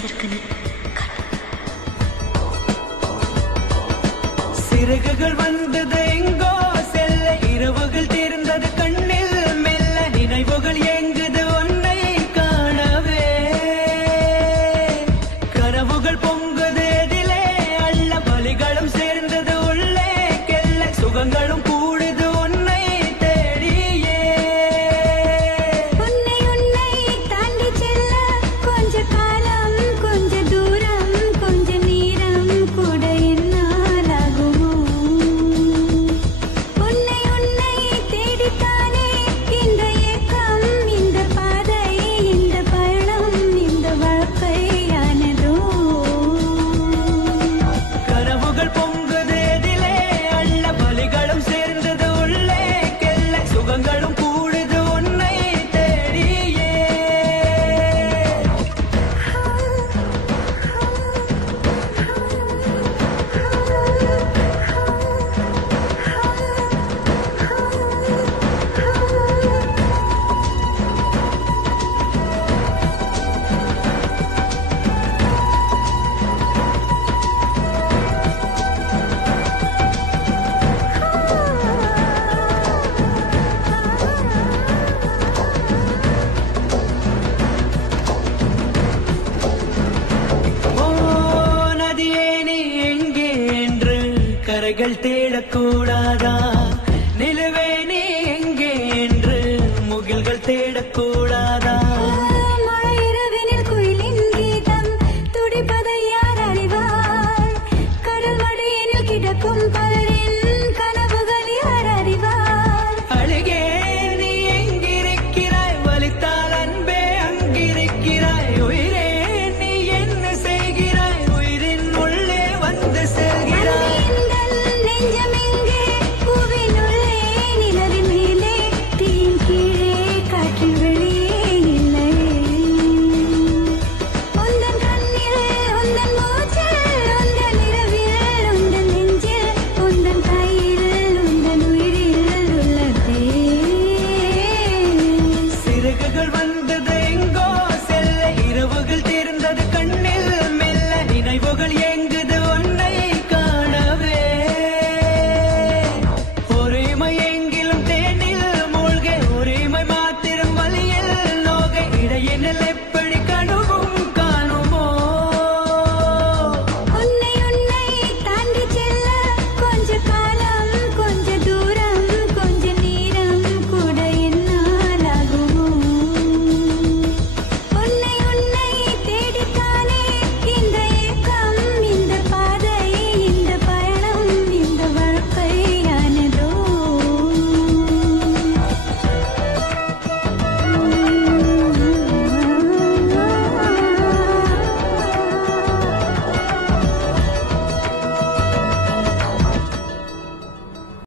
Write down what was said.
இருக்குன்னு சிறகுகள் வந்தது எங்கோ செல்ல இரவுகள் தேர்ந்தது கண்ணில் மெல்ல நினைவுகள் எங்குது ஒன்னை காணவே. கனவுகள் பொங்குது எதிலே அள்ள பலிகளும் சேர்ந்தது உள்ளே கெல்ல சுகங்களும் கரைகள் தேடக்கூடாதா? நிலவே நீ எங்கே என்று முகில்கள் தேடக்கூடாதா?